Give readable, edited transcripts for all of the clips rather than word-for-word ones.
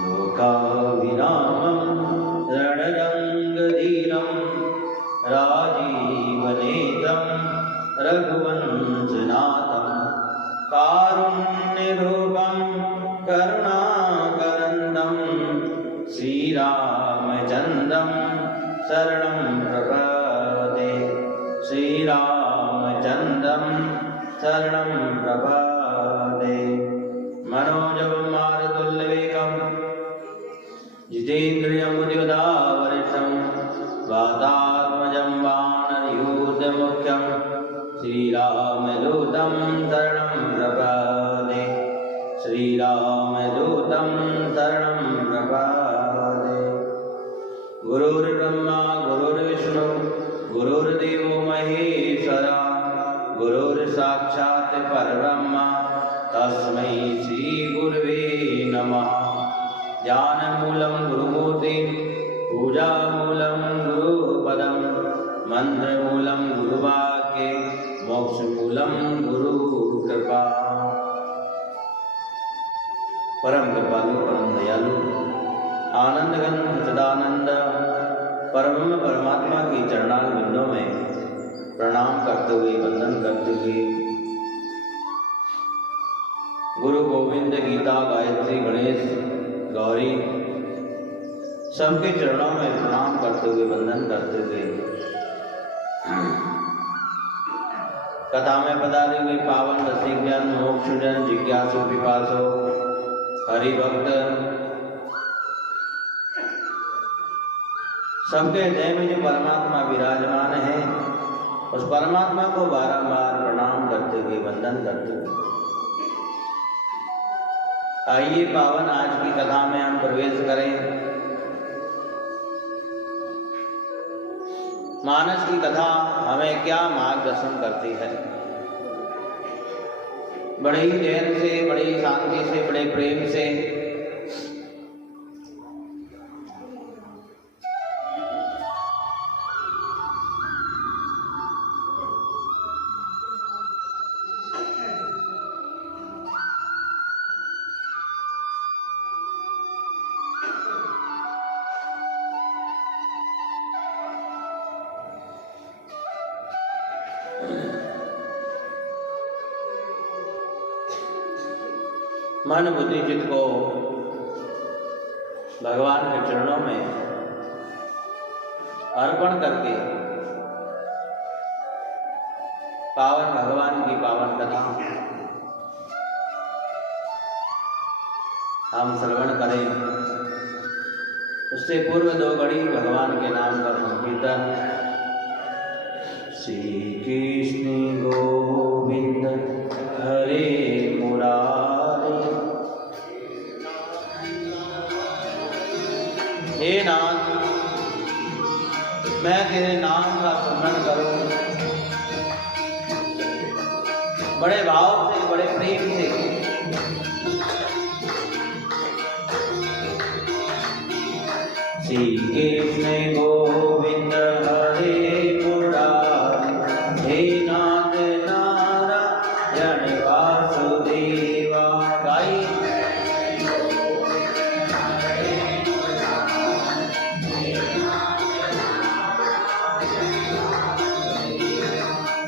लोकाभिरामं रणरङ्गधीरं राजीवनेत्रं रघुवंशनाथं कारुण्यरूपं करुणाकरन्दं श्रीरामचन्द्रं शरणं प्रपद्ये। श्रीरामचन्द्रं शरणं प्रपद्ये। मनोजवं मारुतुल्यवेगं जितेन्द्रियं बुद्धिमतावरिष्ठं वातात्मजं वानरयूथमुख्यं श्रीरामदूतं शरणं प्रपद्ये। श्रीरामदूतं शरणं प्रपद्ये। गुरुर्ब्रह्मा गुरुर्विष्णु गुरुर्देवो महेश्वरः गुरुर्साक्षात् परब्रह्म तस्मै श्रीगुरवे नमः। ज्ञानमूलं गुरुमूर्ति पूजामूलं गुरुपदं मन्त्रमूलं गुरुवाक्ये मोक्षमूलं गुरुकृपा। परम कृपालु परम दयालु आनंदघन सदानंद परम परमात्मा की चरणार बिंदों में प्रणाम करते हुए वंदन करते हुए गुरु गोविंद गीता गायत्री गणेश गौरी सबके चरणों में प्रणाम करते हुए वंदन करते हुए कथा में पधारे हुए पावन रसिक जन मोक्ष जन जिज्ञासु पिपासु हरि भक्त सबके हृदय में जो परमात्मा विराजमान है उस परमात्मा को बारंबार प्रणाम करते हुए वंदन करते हुए आइए पावन आज की कथा में हम प्रवेश करें। मानस की कथा हमें क्या मार्गदर्शन करती है। बड़े ही धैर्य से बड़ी शांति से बड़े प्रेम से मन बुद्धि चित्त को भगवान के चरणों में अर्पण करके पावन भगवान की पावन कथा हम श्रवण करें। उससे पूर्व 2 घड़ी भगवान के नाम का संकीर्तन। श्री कृष्ण गोविंद हरे मुरारी। हे नाथ मैं तेरे नाम का स्मरण करूं बड़े भाव से बड़े प्रेम से। श्री कृष्ण गोविंद हरे मुरारी। हे नाथ नारायण वासुदेवा। गाई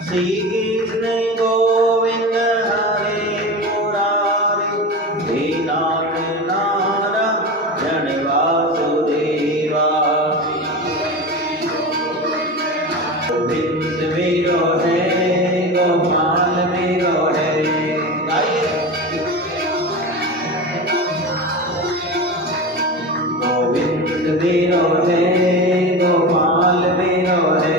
श्री कृष्ण गोविंद हरे मुरारी। हे नाथ नारायण वासुदेवा। गोविंद मेरो है गोपाल मेरो है। गोविंद मेरो है गोपाल मेरो है।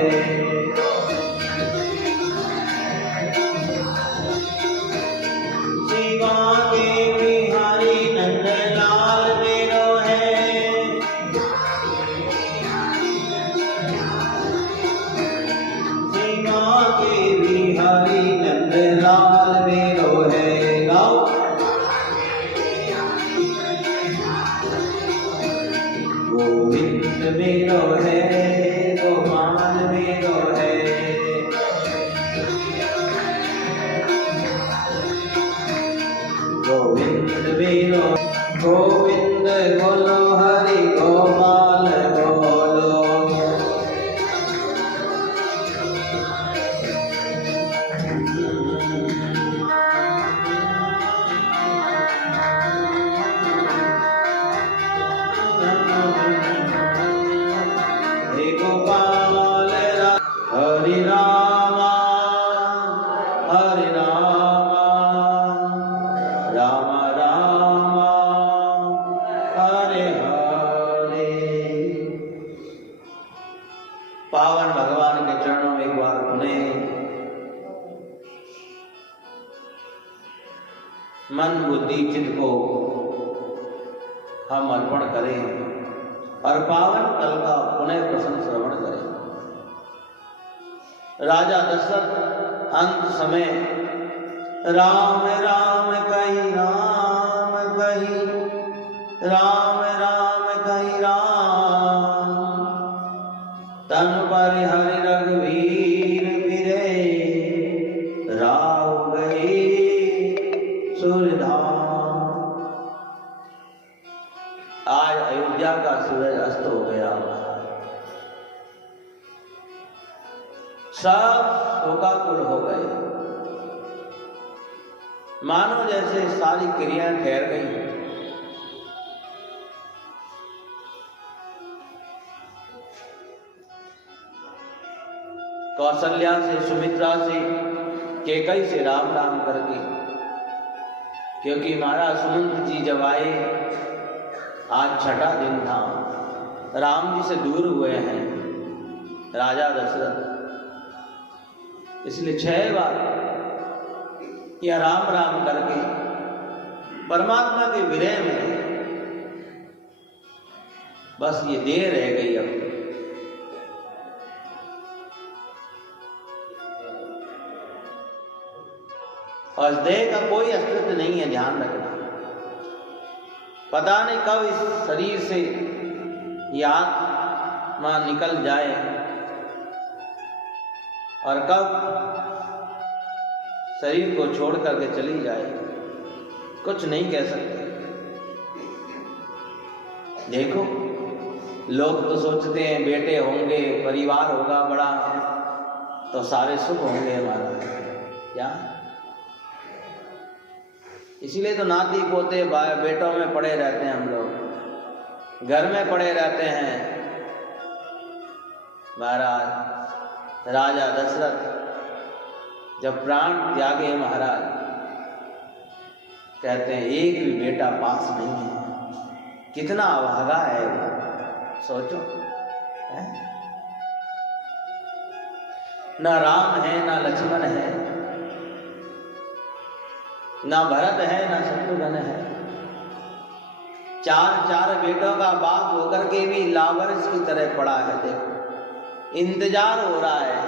गोविंद मेरो है गोपाल मेरो है। गोविंद मेरो गोविंद बोलो हरि गोपाल बोलो। हे गोपाल हरि रामा हरि रामा राम राम हरे हरे। पावन भगवान के चरणों में एक बार पुनः मन बुद्धि चित्त को हम अर्पण करें और पावन कल का पुनः प्रसन्न श्रवण करें। राजा दशरथ अंत समय राम राम कही राम कही राम राम कही राम तन पर हरि रघुवीर फिरे राव गई सूर्यधाम। आज अयोध्या का सूरज अस्त हो गया। सब शोकाकुल हो गए, मानो जैसे सारी क्रियाएं ठहर गई। कौशल्या से, सुमित्रा से, कैकई से राम राम करके, क्योंकि महाराज सुमंत जी जब आए, आज छठा दिन था, राम जी से दूर हुए हैं राजा दशरथ, इसलिए 6 बार या राम राम करके परमात्मा के विरह में बस ये देर रह गई। अब और देह का कोई अस्तित्व नहीं है, ध्यान रखना। पता नहीं कब इस शरीर से ये आत्मा निकल जाए और कब शरीर को छोड़ करके चली जाए, कुछ नहीं कह सकते। देखो, लोग तो सोचते हैं बेटे होंगे, परिवार होगा बड़ा, तो सारे सुख होंगे हमारा, क्या? इसीलिए तो नाती पोते बेटों में पड़े रहते हैं, हम लोग घर में पड़े रहते हैं। महाराज राजा दशरथ जब प्राण त्यागे, महाराज कहते हैं एक भी बेटा पास नहीं है। कितना अभागा है वो, सोचो है? ना राम है, ना लक्ष्मण है, ना भरत है, ना शत्रुघ्न है। 4 बेटों का बाप होकर के भी लावारिस की तरह पड़ा है। देखो, इंतजार हो रहा है।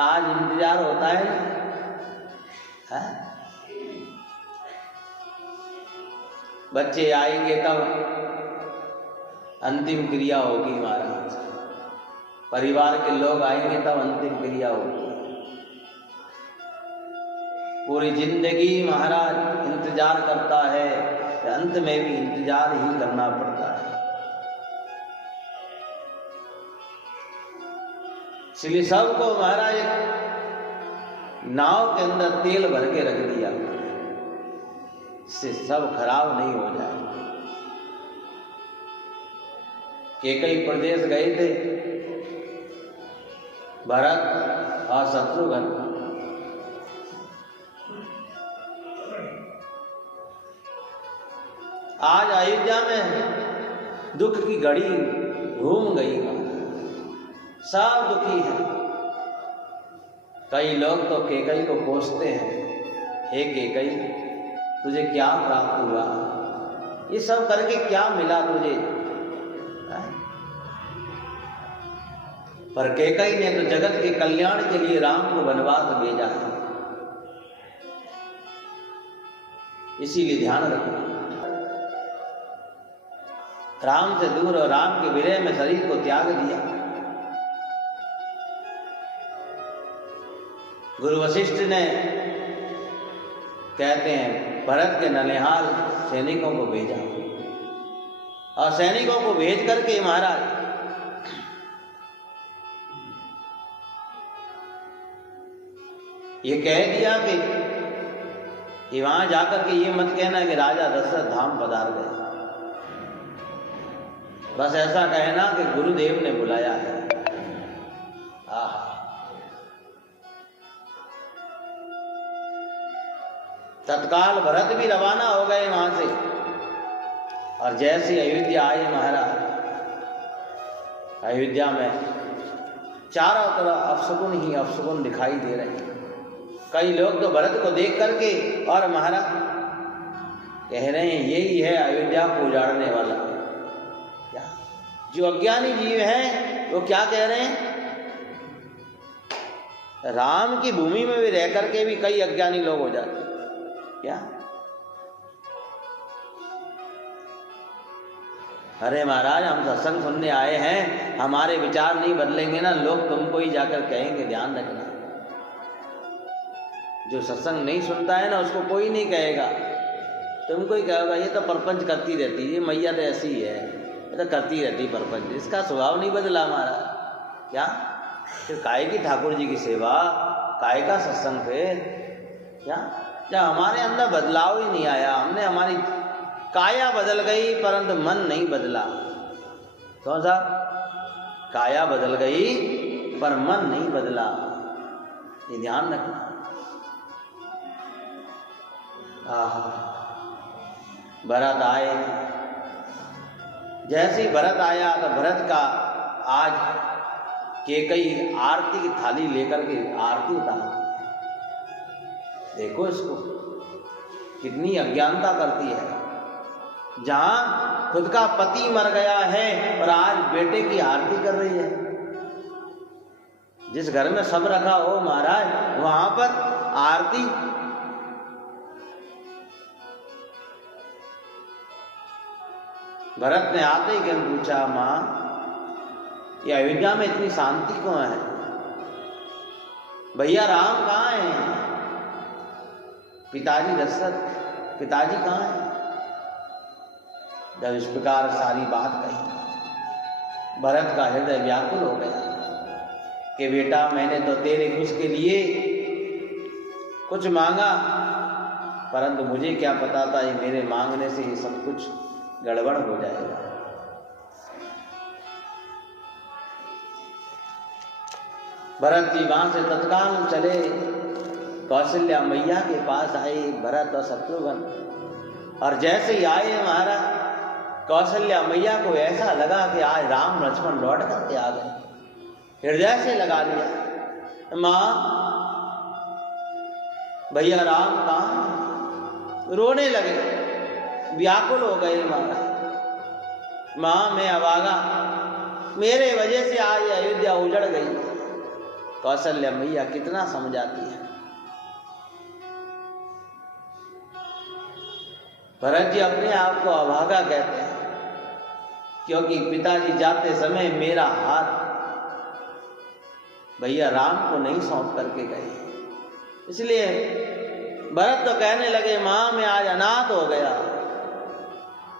आज इंतजार होता है ना, बच्चे आएंगे तब अंतिम क्रिया होगी महाराज, परिवार के लोग आएंगे तब अंतिम क्रिया होगी। पूरी जिंदगी महाराज इंतजार करता है, अंत में भी इंतजार ही करना पड़ता है। इसलिए सबको महाराज नाव के अंदर तेल भर के रख दिया, इससे सब खराब नहीं हो जाए। कैकई प्रदेश गए थे भरत और शत्रुघ्न, आज अयोध्या में दुख की घड़ी घूम गई, सब दुखी हैं। कई लोग तो कैकई को कोसते हैं, हे कैकई तुझे क्या प्राप्त हुआ, ये सब करके क्या मिला तुझे? पर कैकई ने तो जगत के कल्याण के लिए राम को वनवास भेजा है, इसीलिए ध्यान रखना। राम से दूर और राम के विरह में शरीर को त्याग दिया। गुरु वशिष्ठ ने कहते हैं भरत के ननिहाल सैनिकों को भेजा, और सैनिकों को भेज करके महाराज ये कह दिया कि वहां जाकर के ये मत कहना कि राजा दशरथ धाम पधार गए, बस ऐसा कहना कि गुरुदेव ने बुलाया है। तत्काल भरत भी रवाना हो गए वहां से, और जैसे अयोध्या आए महाराज, अयोध्या में चारों तरफ अपशकुन ही अपशकुन दिखाई दे रहे हैं। कई लोग तो भरत को देख करके और महाराज कह रहे हैं यही है अयोध्या को उजाड़ने वाला। क्या जो अज्ञानी जीव हैं वो क्या कह रहे हैं? राम की भूमि में भी रह करके भी कई अज्ञानी लोग हो जाते क्या? अरे महाराज हम सत्संग सुनने आए हैं, हमारे विचार नहीं बदलेंगे ना, लोग तुमको ही जाकर कहेंगे। ध्यान रखना, जो सत्संग नहीं सुनता है ना उसको कोई नहीं कहेगा, तुमको ही कहेगा ये तो परपंच करती रहती है, मैया तो ऐसी ही है, ये तो करती रहती परपंच, इसका स्वभाव नहीं बदला हमारा। क्या फिर काय की ठाकुर जी की सेवा, काय का सत्संग? फिर क्या जब हमारे अंदर बदलाव ही नहीं आया, हमने हमारी काया बदल गई परंतु मन नहीं बदला। कौन सा? काया बदल गई पर मन नहीं बदला, ये ध्यान रखना। भरत आए, जैसे ही भरत आया तो भरत का आज केकई आरती की थाली लेकर के आरती उतार। देखो इसको कितनी अज्ञानता करती है, जहां खुद का पति मर गया है और आज बेटे की आरती कर रही है। जिस घर में सब रखा हो महाराज वहां पर आरती। भरत ने आते ही पूछा, मां ये अयोध्या में इतनी शांति क्यों है? भैया राम कहाँ हैं? पिताजी दशरथ, पिताजी कहाँ हैं? जब इस प्रकार सारी बात कही, भरत का हृदय व्याकुल हो गया कि बेटा मैंने तो तेरे खुश के लिए कुछ मांगा, परंतु मुझे क्या पता था ये मेरे मांगने से ये सब कुछ गड़बड़ हो जाएगा। भरत जी वहां से तत्काल चले, कौशल्या मैया के पास आए भरत और शत्रुघ्न। और जैसे ही आए महाराज कौशल्या मैया को ऐसा लगा कि आज राम लक्ष्मण लौट करके आ गए, हृदय से लगा लिया, मां भैया राम कहाँ? रोने लगे, व्याकुल हो गए महाराज। मां मैं अभागा, मेरे वजह से आज अयोध्या उजड़ गई। कौशल्या मैया कितना समझाती है। भरत जी अपने आप को अभागा कहते हैं, क्योंकि पिताजी जाते समय मेरा हाथ भैया राम को नहीं सौंप करके गए। इसलिए भरत तो कहने लगे, मां मैं आज अनाथ हो गया,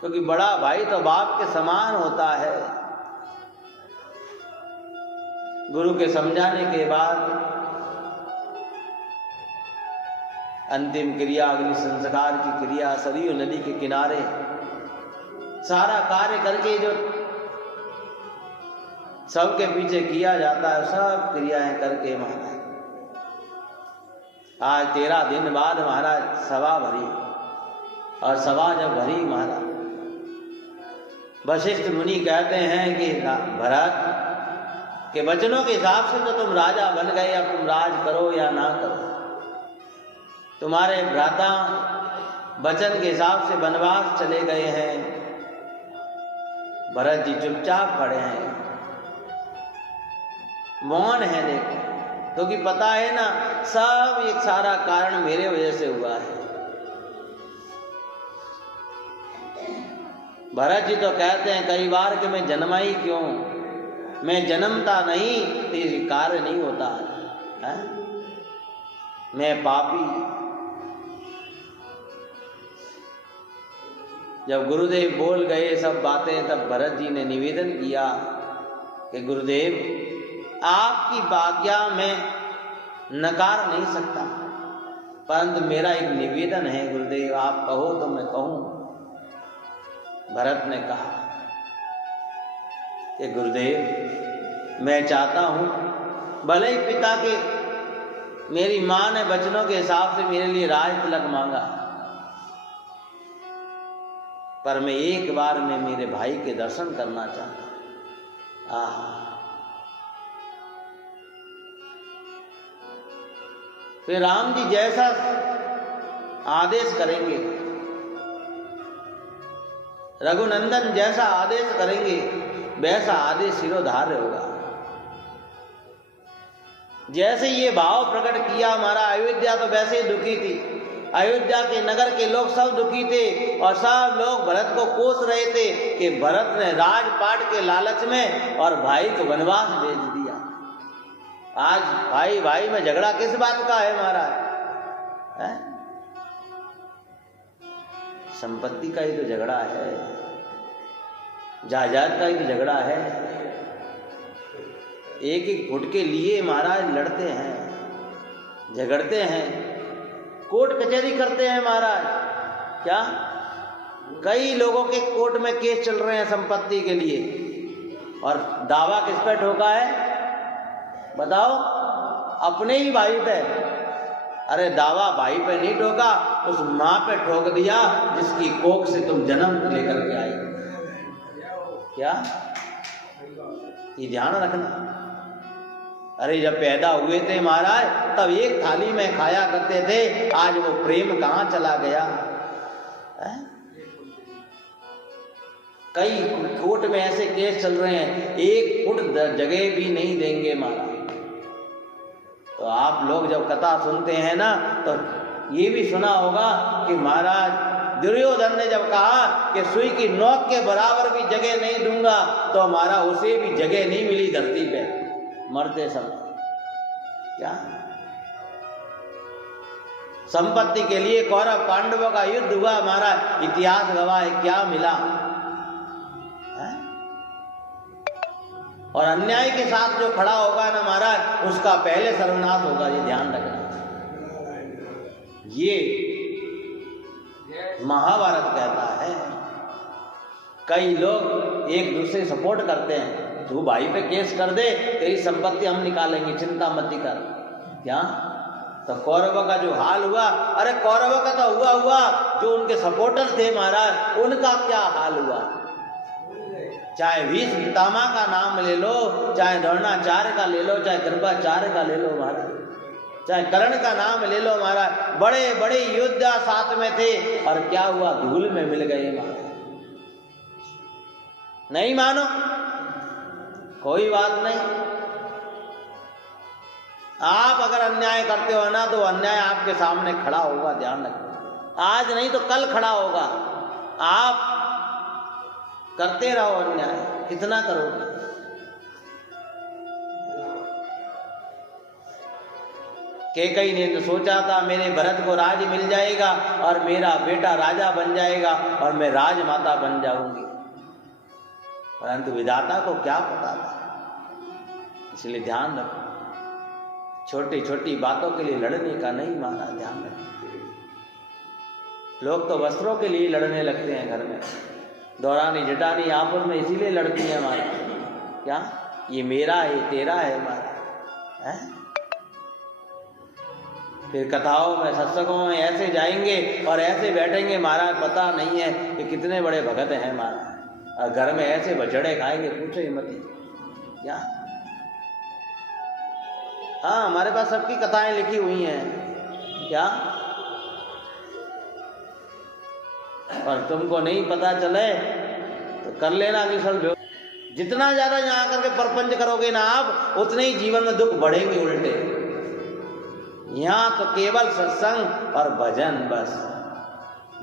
क्योंकि बड़ा भाई तो बाप के समान होता है। गुरु के समझाने के बाद अंतिम क्रिया, अग्नि संस्कार की क्रिया, सरयू नदी के किनारे सारा कार्य करके जो सबके पीछे किया जाता है, सब क्रियाएं करके महाराज आज 13 दिन बाद महाराज सभा भरी। और सभा जब भरी महाराज वशिष्ठ मुनि कहते हैं कि भरत के वचनों के हिसाब से तो तुम राजा बन गए, अब तुम राज करो या ना करो। तुम्हारे भ्राता वचन के हिसाब से वनवास चले गए हैं। भरत जी चुपचाप खड़े हैं, मौन है। देखो क्योंकि पता है ना सब एक सारा कारण मेरे वजह से हुआ है। भरत जी तो कहते हैं कई बार कि मैं जन्मा ही क्यों, मैं जन्मता नहीं तो ये कार्य नहीं होता है? मैं पापी। जब गुरुदेव बोल गए सब बातें, तब भरत जी ने निवेदन किया कि गुरुदेव आपकी आज्ञा में नकार नहीं सकता, परंतु मेरा एक निवेदन है गुरुदेव, आप कहो तो मैं कहूं। भरत ने कहा कि गुरुदेव मैं चाहता हूं, भले ही पिता के, मेरी मां ने वचनों के हिसाब से मेरे लिए राज तिलक मांगा, पर मैं एक बार में मेरे भाई के दर्शन करना चाहता। फिर राम जी जैसा आदेश करेंगे, रघुनंदन जैसा आदेश करेंगे, वैसा आदेश शिरोधार्य होगा। जैसे ये भाव प्रकट किया, हमारा अयोध्या तो वैसे ही दुखी थी, अयोध्या के नगर के लोग सब दुखी थे और सब लोग भरत को कोस रहे थे कि भरत ने राजपाट के लालच में और भाई को वनवास भेज दिया। आज भाई भाई में झगड़ा किस बात का है महाराज? संपत्ति का ही तो झगड़ा है, जायदाद का ही तो झगड़ा है। एक एक फुट के लिए महाराज लड़ते हैं, झगड़ते हैं, कोर्ट कचहरी करते हैं महाराज। क्या कई लोगों के कोर्ट में केस चल रहे हैं संपत्ति के लिए, और दावा किस पे ठोका है बताओ? अपने ही भाई पे। अरे दावा भाई पे नहीं ठोका, उस माँ पे ठोक दिया जिसकी कोख से तुम जन्म लेकर के आई। क्या ये ध्यान रखना। अरे जब पैदा हुए थे महाराज तब एक थाली में खाया करते थे, आज वो प्रेम कहाँ चला गया है? कई कोर्ट में ऐसे केस चल रहे हैं, एक फुट जगह भी नहीं देंगे महाराज। तो आप लोग जब कथा सुनते हैं ना, तो ये भी सुना होगा कि महाराज दुर्योधन ने जब कहा कि सुई की नोक के बराबर भी जगह नहीं दूंगा, तो हमारा उसे भी जगह नहीं मिली धरती पे मरते समय। क्या संपत्ति के लिए कौरव पांडवों का युद्ध हुआ महाराज, इतिहास गवाह है, क्या मिला है? और अन्याय के साथ जो खड़ा होगा ना महाराज, उसका पहले सर्वनाश होगा, ये ध्यान रखना। ये महाभारत कहता है। कई लोग एक दूसरे सपोर्ट करते हैं, तू भाई पे केस कर दे, तेरी संपत्ति हम निकालेंगे, चिंता मत कर। क्या तो कौरवों का जो हाल हुआ, अरे कौरवों का तो हुआ, जो उनके सपोर्टर थे महाराज, उनका क्या हाल हुआ। चाहे भीष्म पितामह का नाम ले लो, चाहे द्रोणाचार्य का ले लो, चाहे कृपाचार्य का ले लो महाराज, चाहे कर्ण का नाम ले लो महाराज, बड़े बड़े योद्धा साथ में थे, और क्या हुआ, धूल में मिल गए महाराज। नहीं मानो कोई बात नहीं, आप अगर अन्याय करते हो ना, तो अन्याय आपके सामने खड़ा होगा, ध्यान रखना। आज नहीं तो कल खड़ा होगा। आप करते रहो अन्याय, कितना करोगे? कैकेयी ने सोचा था मेरे भरत को राज मिल जाएगा और मेरा बेटा राजा बन जाएगा और मैं राजमाता बन जाऊंगी, परंतु विधाता को क्या पता था। इसलिए ध्यान रखो, छोटी छोटी बातों के लिए लड़ने का नहीं माना, ध्यान रखो। लोग तो वस्त्रों के लिए लड़ने लगते हैं घर में, दौरानी जटानी आपस में इसीलिए लड़ती है हमारा। क्या ये मेरा है, तेरा है हमारा है? फिर कथाओं में, सत्संगों में ऐसे जाएंगे और ऐसे बैठेंगे महाराज, पता नहीं है कि कितने बड़े भगत हैं महाराज, और घर में ऐसे बछड़े खाएंगे, पूछो ही मत। क्या हाँ, हमारे पास सबकी कथाएं लिखी हुई हैं। क्या और तुमको नहीं पता चले तो कर लेना विसर्ग। जितना ज्यादा यहाँ करके परपंच करोगे ना आप, उतने ही जीवन में दुख बढ़ेंगे उल्टे। यहाँ तो केवल सत्संग और भजन बस।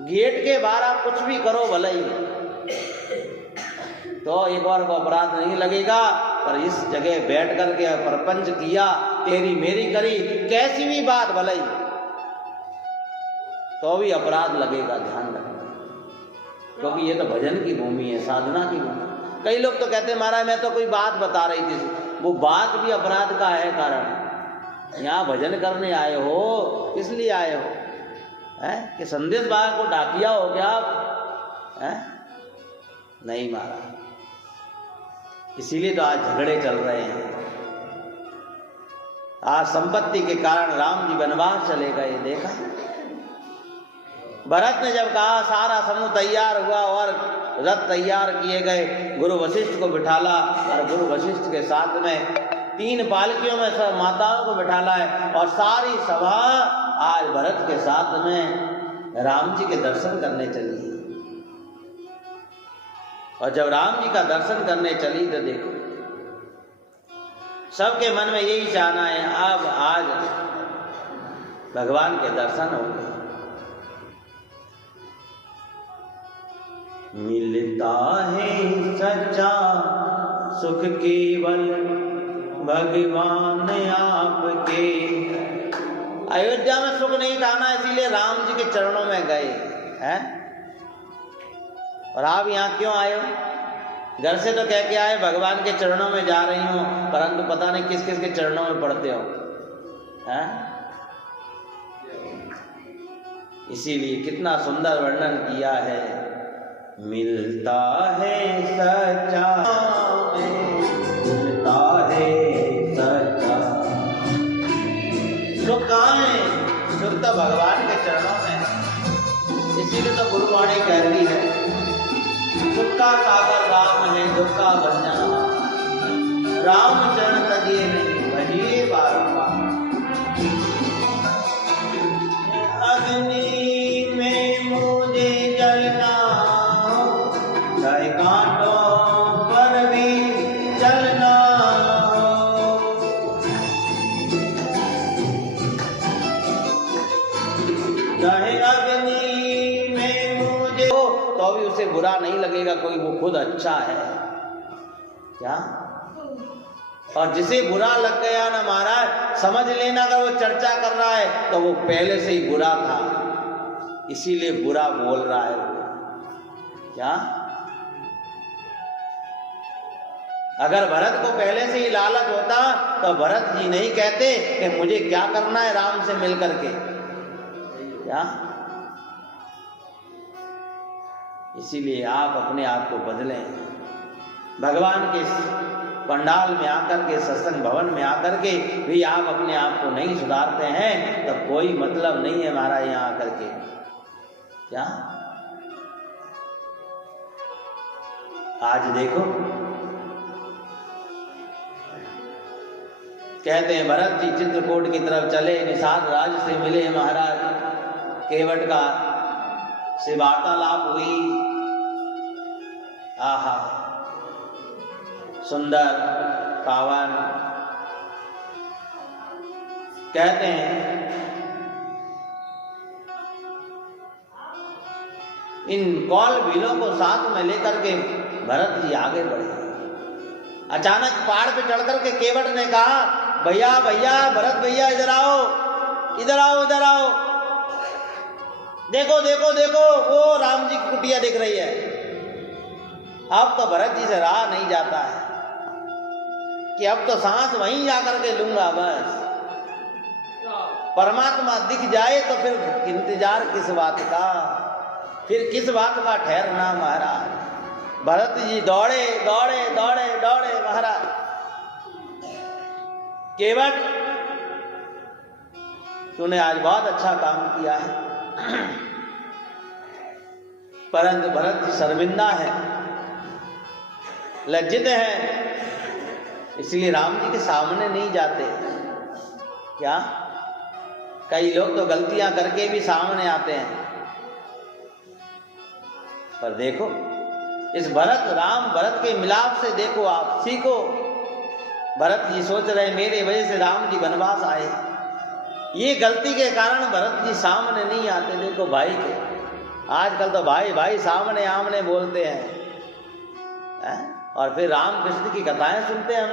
गेट के बाहर आप कुछ भी करो भले ही, तो एक बार को अपराध नहीं लगेगा, पर इस जगह बैठ करके परपंच किया, तेरी मेरी करी, कैसी भी बात भले ही, तो भी अपराध लगेगा, ध्यान रखना। क्योंकि ये तो भजन की भूमि है, साधना की भूमि। कई लोग तो कहते हैं महाराज मैं तो कोई बात बता रही थी, वो बात भी अपराध का है कारण। यहाँ भजन करने आए हो, इसलिए आए हो है कि संदेश बाग को डाकिया हो क्या आप है? नहीं महाराज, इसीलिए तो आज झगड़े चल रहे हैं। आज संपत्ति के कारण राम जी वनवास चले गए। देखा भरत ने जब कहा, सारा समूह तैयार हुआ और रथ तैयार किए गए, गुरु वशिष्ठ को बिठाला और गुरु वशिष्ठ के साथ में 3 पालकियों में सब माताओं को बिठाला है और सारी सभा आज भरत के साथ में राम जी के दर्शन करने चली। और जब राम जी का दर्शन करने चली तो देखो सबके मन में यही चाहना है, अब आज भगवान के दर्शन होंगे। मिलता है सच्चा सुख केवल भगवान आपके। अयोध्या में सुख नहीं थाना, इसीलिए राम जी के चरणों में गए हैं। और आप यहाँ क्यों आए हो? घर से तो कह के आए भगवान के चरणों में जा रही हूँ, परंतु पता नहीं किस किस के चरणों में पड़ते हो हैं? इसीलिए कितना सुंदर वर्णन किया है, मिलता है सच्चा, मिलता है सच्चा सुख। कहाँ है सुख? तो भगवान के चरणों में। इसीलिए तो गुरुवाणी कहती है, सुख का सागर राम है, दुख का बंधन राम चरण तजिए नहीं भजिए बारंबार। अग्नि में मुझे जलना, चाहे कांटों पर भी चलना, चाहे अग्नि में मुझे तो भी उसे बुरा नहीं लगेगा कोई, वो खुद अच्छा है क्या? और जिसे बुरा लग गया ना महाराज, समझ लेना अगर वो चर्चा कर रहा है तो वो पहले से ही बुरा था, इसीलिए बुरा बोल रहा है क्या? अगर भरत को पहले से ही लालच होता तो भरत जी नहीं कहते कि मुझे क्या करना है राम से मिल करके क्या? इसीलिए आप अपने आप को बदलें। भगवान के पंडाल में आकर के, सत्संग भवन में आकर के भी आप अपने आप को नहीं सुधारते हैं तब कोई मतलब नहीं है हमारा यहाँ आकर के क्या? आज देखो कहते हैं भरत जी चित्रकूट की तरफ चले, निषाद राज से मिले महाराज, केवट का से वार्तालाप हुई। आहा सुंदर पावन। कहते हैं इन कौल भीलों को साथ में लेकर के भरत जी आगे बढ़े। अचानक पहाड़ पे चढ़ करके केवट ने कहा, भैया भैया भरत भैया इधर आओ, इधर आओ, इधर आओ, देखो देखो देखो वो राम जी की कुटिया दिख रही है। अब तो भरत जी से रहा नहीं जाता है कि अब तो सांस वहीं जाकर के लूंगा बस। परमात्मा दिख जाए तो फिर इंतजार किस बात का, फिर किस बात का ठहरना महाराज। भरत जी दौड़े दौड़े दौड़े दौड़े महाराज। केवट तूने आज बहुत अच्छा काम किया है, परंतु भरत जी शर्मिंदा है, लज्जित है, इसलिए राम जी के सामने नहीं जाते क्या? कई लोग तो गलतियां करके भी सामने आते हैं। पर देखो इस भरत राम भरत के मिलाप से देखो, आप सीखो। भरत जी सोच रहे मेरे वजह से राम जी वनवास आए, ये गलती के कारण भरत जी सामने नहीं आते। देखो भाई के आजकल तो भाई भाई सामने आमने बोलते हैं और फिर राम कृष्ण की कथाएं सुनते हैं हम।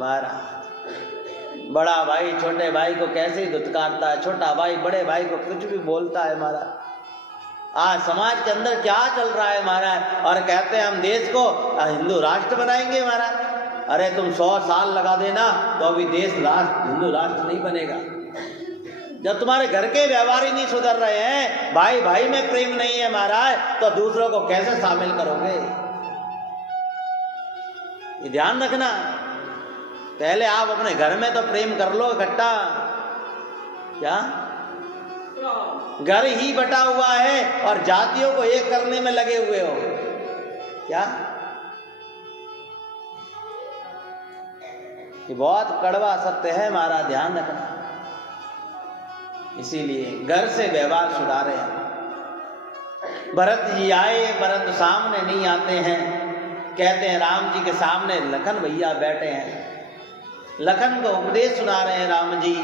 महाराज बड़ा भाई छोटे भाई को कैसे ही धुतकारता है, छोटा भाई बड़े भाई को कुछ भी बोलता है महाराज। आज समाज के अंदर क्या चल रहा है महाराज, और कहते हैं हम देश को हिंदू राष्ट्र बनाएंगे महाराज। अरे तुम 100 साल लगा देना तो अभी देश राष्ट्र हिंदू राष्ट्र नहीं बनेगा। जब तुम्हारे घर के व्यवहार ही नहीं सुधर रहे हैं, भाई भाई में प्रेम नहीं है महाराज, तो दूसरों को कैसे शामिल करोगे? ये ध्यान रखना। पहले आप अपने घर में तो प्रेम कर लो इकट्ठा। क्या घर ही बटा हुआ है और जातियों को एक करने में लगे हुए हो क्या? ये बहुत कड़वा सत्य है हमारा, ध्यान रखना। इसीलिए घर से व्यवहार सुधारे। भरत जी आए, भरत सामने नहीं आते हैं। कहते हैं राम जी के सामने लखन भैया बैठे हैं, लखन को उपदेश सुना रहे हैं राम जी।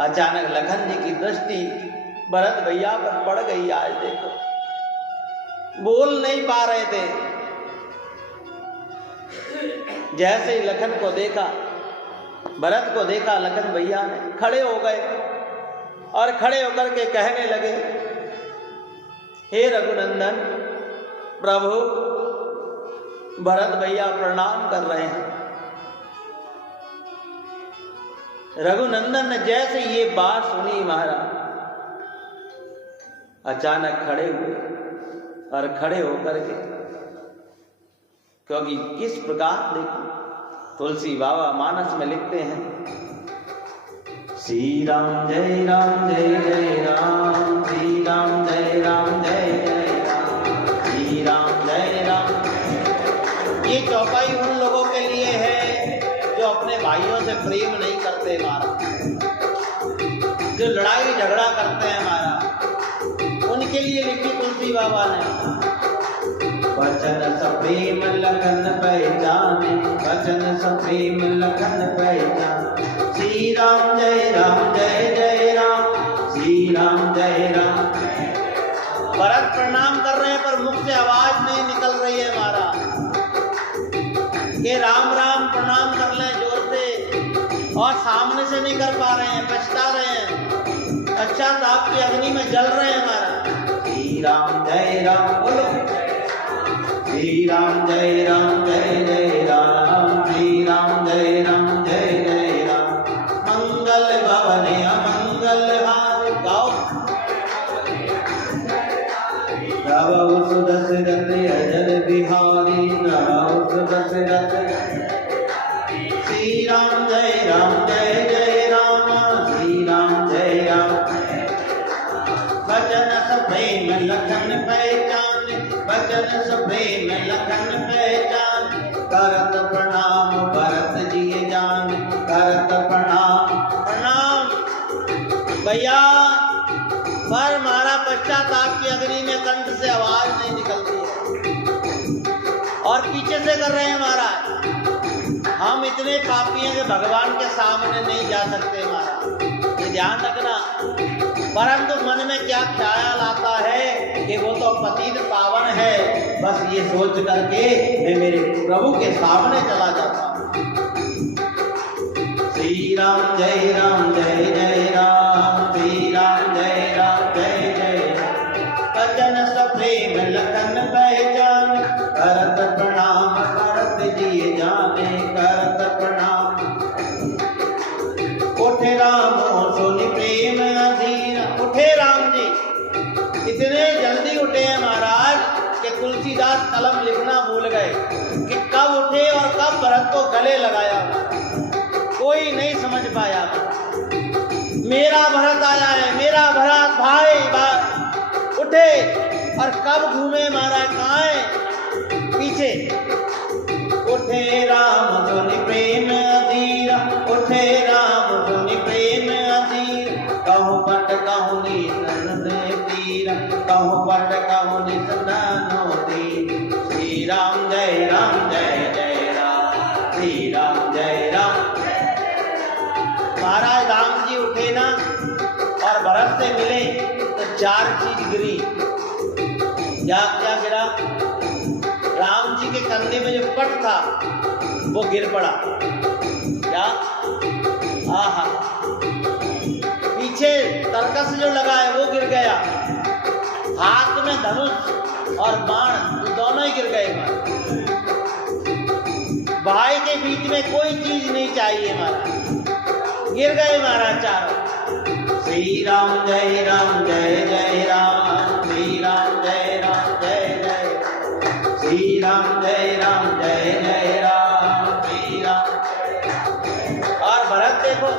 अचानक लखन जी की दृष्टि भरत भैया पर पड़ गई। आज देखो, बोल नहीं पा रहे थे। जैसे ही लखन को देखा, भरत को देखा, लखन भैया ने खड़े हो गए और खड़े होकर के कहने लगे, हे रघुनंदन प्रभु। भरत भैया प्रणाम कर रहे हैं। रघुनंदन ने जैसे ये बात सुनी महाराज, अचानक खड़े हुए और खड़े होकर के, क्योंकि किस प्रकार देखो तुलसी बाबा मानस में लिखते हैं, श्री राम जय राम जय जय राम, श्री राम जय राम जय जय राम, श्री राम जय राम। ये चौपाई उन लोगों के लिए है जो अपने भाइयों से प्रेम नहीं करते महाराज, जो लड़ाई झगड़ा करते हैं महाराज, उनके लिए लिखी तुलसी बाबा ने। वचन सप्रेम लखन पहचाने, वचन सप्रेम लखन पहचाने, श्री राम जय जय राम, श्री राम जय राम। भरत प्रणाम कर रहे हैं पर मुख से आवाज नहीं निकल रही है महाराज। ये राम राम प्रणाम कर लें जोर से, और सामने से नहीं कर पा रहे हैं, पछता रहे हैं, अच्छा ताप की अग्नि में जल रहे हैं महाराज। श्री राम जय राम बोलो, श्री राम जय जय राम, श्री राम जय जय राम। मंगल भवन अमंगल हार गाओ, नवौ सुदशरथ अजर बिहारी, नवौ सुदशरथ। श्री राम जय राम, श्री राम जय राम। वचन सप्रेम लखन पहचान, वचन सप्रेम लखन पहचान। करत प्रणाम भरत जी जान, करत प्रणाम प्रणाम भैया। पर मारा पश्चाताप की अग्नि में कंठ से आवाज नहीं निकलती है, और पीछे से कर रहे हैं महाराज। हम इतने पापी हैं कि भगवान के सामने नहीं जा सकते महाराज, ये ध्यान रखना। परंतु मन में क्या ख्याल आता है कि वो तो पतित पावन है, बस ये सोच करके मैं मेरे प्रभु के सामने चला जाता हूँ। श्री राम जय जय राम, श्री राम जय जय राम। वचन सप्रेम लखन पहचान, करत प्रणाम भरत जी जाने, करत प्रणाम। उठे राम सुनि प्रेम अधीर, उठे राम जी। इतने जल्दी उठे हैं महाराज कि तुलसीदास कलम लिखना भूल गए कि कब उठे और कब भरत को गले लगाया, कोई नहीं समझ पाया। मेरा भरत आया है, मेरा भरत भाई उठे, और कब घूमे महाराज, कहाँ है पीछे। उठे राम सुनि प्रेम अधीर, उठे राम सुनि प्रेम अधीर। कहूँ पट कहूँ निधन दे तीर, कहूँ पट कहूँ निधन तीर। श्री राम जय जय राम, श्री राम जय राम। महाराज राम जी उठे ना और भरत से मिले तो 4 चीज गिरी। क्या गिरा? राम जी के कंधे में जो पट था वो गिर पड़ा। क्या? आहा। पीछे तरकस जो लगा है वो गिर गया। हाथ में धनुष और बाण दोनों ही गिर गए महाराज। भाई के बीच में कोई चीज नहीं चाहिए महाराज, गिर गए महाराज चारों। श्री राम जय राम जय जय राम, श्री राम जय राम जय जय, श्री राम जय राम जय जय राम, श्री राम। और भरत देखो,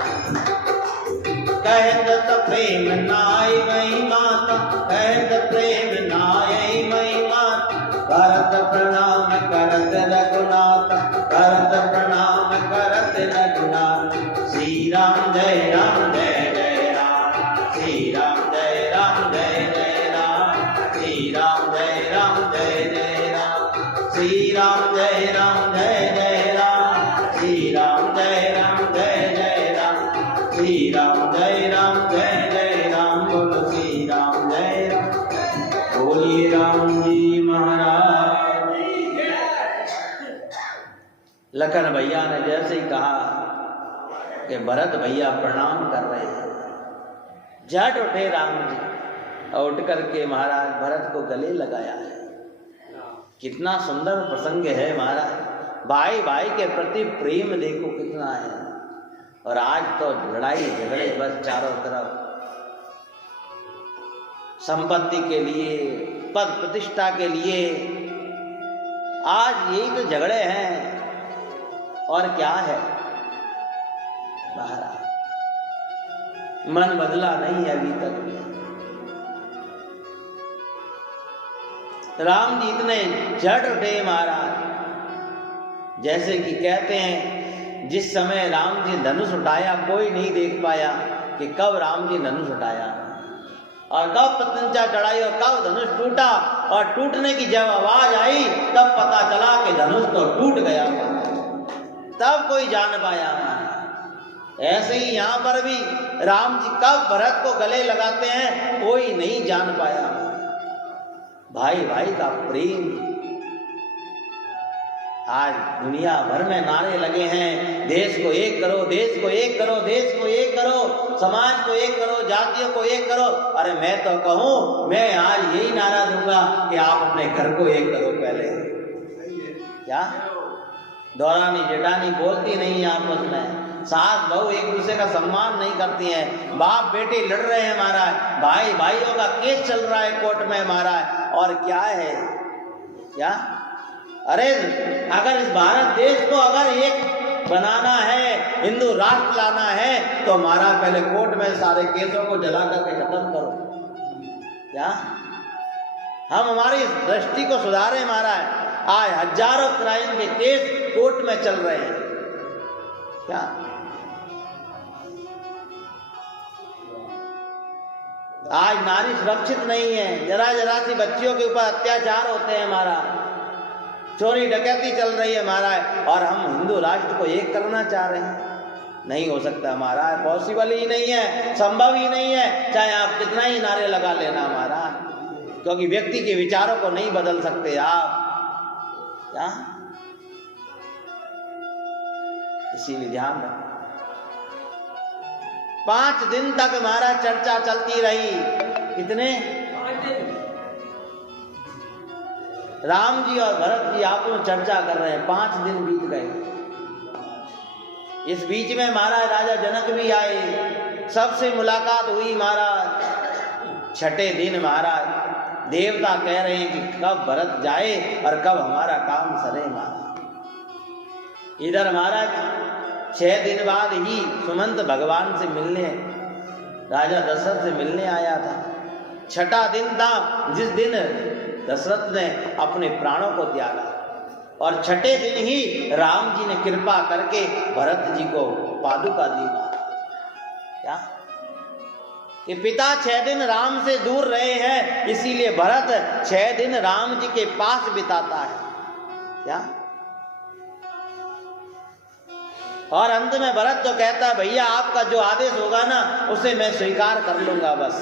कहत प्रेम नाय मई माता, कहत प्रेम नाय मई माता, करत प्रणाम करत रघुनाथ, करत प्रणाम करत रघुनाथ। श्री राम जय राम जय जय राम, श्री राम जय राम जय जय राम, श्री राम जय राम जय जय राम, श्री राम जय राम जय जय राम, श्री राम जय राम जय जय राम, श्री राम जय राम जय जय राम। बोलो श्री राम जय राम, बोलिए राम जी महाराज। लखन भैया ने जैसे ही कहा कि भरत भैया प्रणाम कर रहे हैं, झट उठे राम जी और उठ करके महाराज भरत को गले लगाया है। कितना सुंदर प्रसंग है महाराज, भाई भाई के प्रति प्रेम देखो कितना है। और आज तो लड़ाई झगड़े बस चारों तरफ, संपत्ति के लिए, पद प्रतिष्ठा के लिए, आज यही तो झगड़े हैं। और क्या है महाराज, मन बदला नहीं है अभी तक भी। राम जी इतने झट उठे महाराज, जैसे कि कहते हैं जिस समय राम जी धनुष उठाया कोई नहीं देख पाया कि कब राम जी धनुष उठाया और कब पतंजा चढ़ाई और कब धनुष टूटा, और टूटने की जब आवाज आई तब पता चला कि धनुष तो टूट गया, तब कोई जान पाया। ऐसे ही यहाँ पर भी राम जी कब भरत को गले लगाते हैं कोई नहीं जान पाया। भाई भाई का प्रेम, आज दुनिया भर में नारे लगे हैं, देश को एक करो, देश को एक करो, देश को एक करो, समाज को एक करो, जातियों को एक करो। अरे मैं तो कहूं, मैं आज यही नारा दूंगा कि आप अपने घर को एक करो पहले। क्या दौरानी जेठानी बोलती नहीं है आपस में, सास बहू एक दूसरे का सम्मान नहीं करती हैं, बाप बेटे लड़ रहे हैं महाराज, भाई भाइयों का केस चल रहा है कोर्ट में महाराज। और क्या है, क्या अरे अगर इस भारत देश को अगर एक बनाना है, हिंदू राष्ट्र लाना है, तो महाराज पहले कोर्ट में सारे केसों को जला करके खत्म करो। क्या हम हमारी दृष्टि को सुधारें महाराज। आज हजारों क्राइम के केस कोर्ट में चल रहे हैं। क्या आज नारी सुरक्षित नहीं है, जरा जरा सी बच्चियों के ऊपर अत्याचार होते हैं महाराज, चोरी डकैती चल रही है महाराज, और हम हिंदू राष्ट्र को एक करना चाह रहे हैं। नहीं हो सकता महाराज, पॉसिबल ही नहीं है, संभव ही नहीं है, चाहे आप कितना ही नारे लगा लेना महाराज, क्योंकि व्यक्ति के विचारों को नहीं बदल सकते आप। क्या इसीलिए ध्यान रखें। 5 दिन तक महाराज चर्चा चलती रही। कितने? 5 दिन। राम जी और भरत जी आपस में चर्चा कर रहे हैं, 5 दिन बीत गए। इस बीच में महाराज राजा जनक भी आए, सबसे मुलाकात हुई महाराज। 6ठे दिन महाराज देवता कह रहे हैं कि कब भरत जाए और कब हमारा काम सरे महाराज। इधर महाराज 6 दिन बाद ही सुमंत भगवान से मिलने, राजा दशरथ से मिलने आया था। 6ठा दिन था जिस दिन दशरथ ने अपने प्राणों को त्यागा, और 6ठे दिन ही राम जी ने कृपा करके भरत जी को पादुका दी। क्या कि पिता 6 दिन राम से दूर रहे हैं, इसीलिए भरत 6 दिन राम जी के पास बिताता है। क्या और अंत में भरत तो कहता है भैया आपका जो आदेश होगा ना उसे मैं स्वीकार कर लूंगा बस।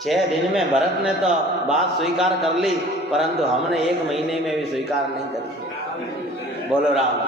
6 दिन में भरत ने तो बात स्वीकार कर ली, परंतु हमने 1 महीने में भी स्वीकार नहीं करी। बोलो राम।